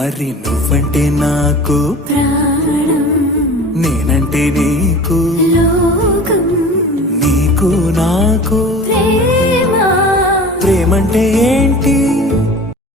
మరి నువ్వంటే నాకు ప్రాణం, నేనంటే నీకు లోకం, నీకు నాకు ప్రేమ. ప్రేమంటే ఏంటి